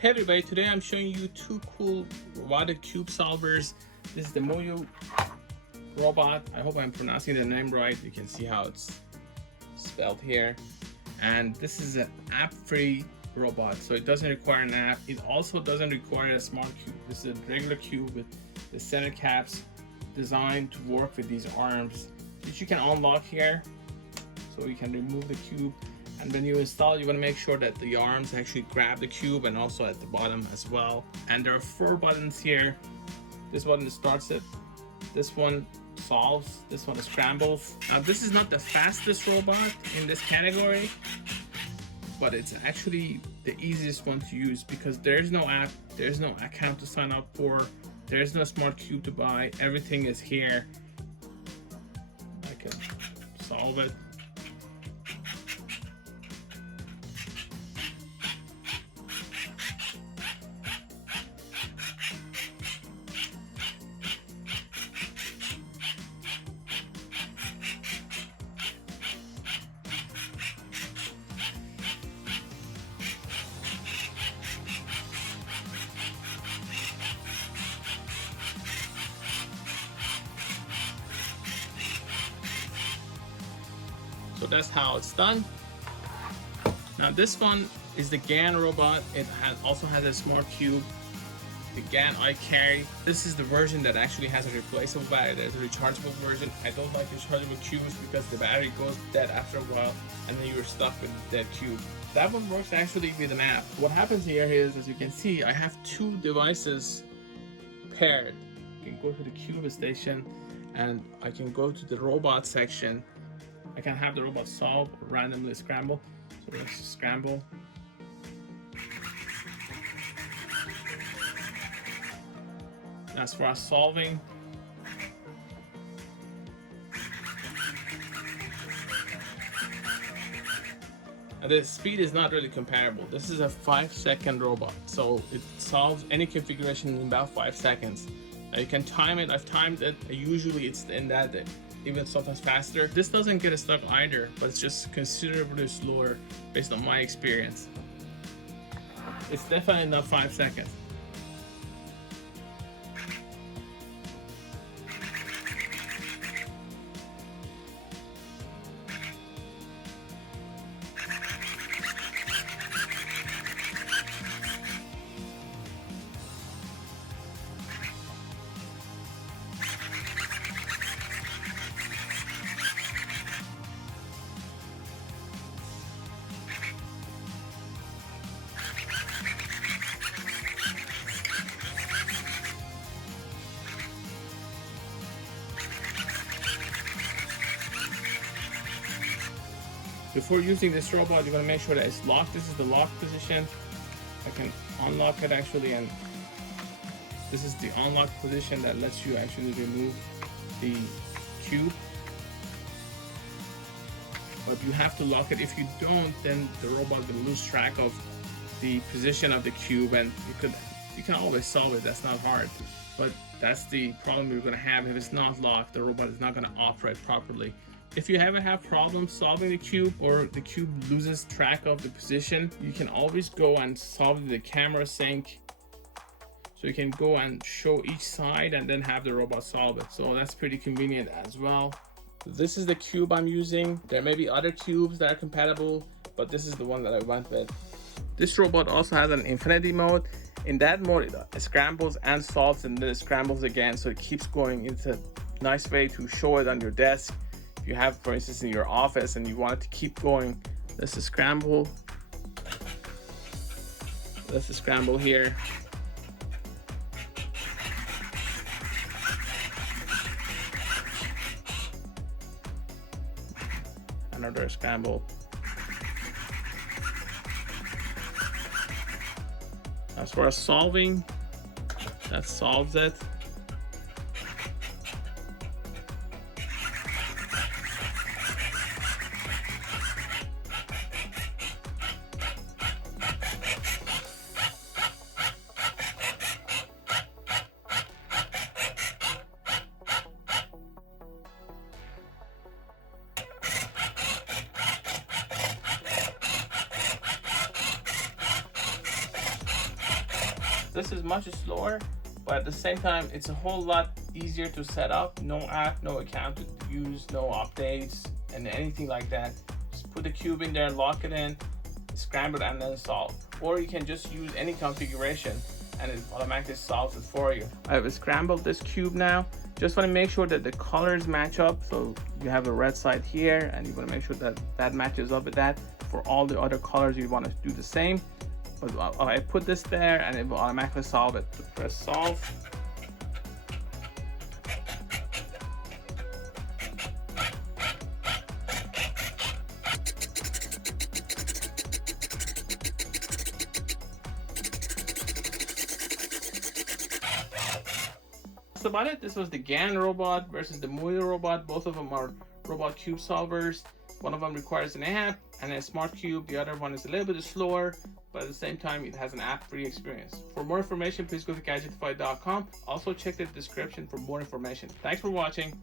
Hey everybody, today I'm showing you two cool robotic cube solvers. This is the MoYu robot. I hope I'm pronouncing the name right. You can see how it's spelled here. And this is an app-free robot, so it doesn't require an app. It also doesn't require a smart cube. This is a regular cube with the center caps designed to work with these arms, which you can unlock here. So you can remove the cube. And when you install, you want to make sure that the arms actually grab the cube, and also at the bottom as well. And there are 4 buttons here. This button starts it. This one solves. This one scrambles. Now this is not the fastest robot in this category, but it's actually the easiest one to use because there's no app, there's no account to sign up for, there's no smart cube to buy. Everything is here. I can solve it. So that's how it's done. Now this one is the GAN robot. It also has a smart cube, the GAN 𝐒𝐫𝐢𝐛𝐞. This is the version that actually has a replaceable battery. There's a rechargeable version. I don't like rechargeable cubes because the battery goes dead after a while and then you're stuck with a dead cube. That one works actually with an app. What happens here is, as you can see, I have 2 devices paired. I can go to the cube station and I can go to the robot section. I can have the robot solve or randomly scramble. So let's scramble. As far as solving, the speed is not really comparable. This is a 5-second robot, so it solves any configuration in about 5 seconds. Now you can time it. I've timed it. Usually it's in that, even sometimes faster. This doesn't get stuck either, but it's just considerably slower based on my experience. It's definitely not 5 seconds. Before using this robot, you want to make sure that it's locked. This is the lock position. I can unlock it actually, and this is the unlock position that lets you actually remove the cube. But you have to lock it. If you don't, then the robot will lose track of the position of the cube, and you can always solve it. That's not hard, but that's the problem you're going to have. If it's not locked, the robot is not going to operate properly. If you ever have problems solving the cube, or the cube loses track of the position, you can always go and solve the camera sync. So you can go and show each side and then have the robot solve it. So that's pretty convenient as well. This is the cube I'm using. There may be other cubes that are compatible, but this is the one that I went with. This robot also has an infinity mode. In that mode, it scrambles and solves and then it scrambles again. So it keeps going. It's a nice way to show it on your desk. If you have, for instance, in your office and you want it to keep going, let's scramble. Let's scramble here. Another scramble. As far as solving, that solves it. This is much slower, but at the same time, it's a whole lot easier to set up. No app, no account to use, no updates, and anything like that. Just put the cube in there, lock it in, scramble, and then solve. Or you can just use any configuration and it automatically solves it for you. I have scrambled this cube now. Just want to make sure that the colors match up. So you have a red side here, and you want to make sure that that matches up with that. For all the other colors, you want to do the same. But I put this there, and it will automatically solve it. So press solve. That's about it. This was the GAN robot versus the MoYu robot. Both of them are robot cube solvers. One of them requires an app and a smart cube. The other one is a little bit slower, but at the same time, it has an app-free experience. For more information, please go to Gadgetify.com. Also, check the description for more information. Thanks for watching.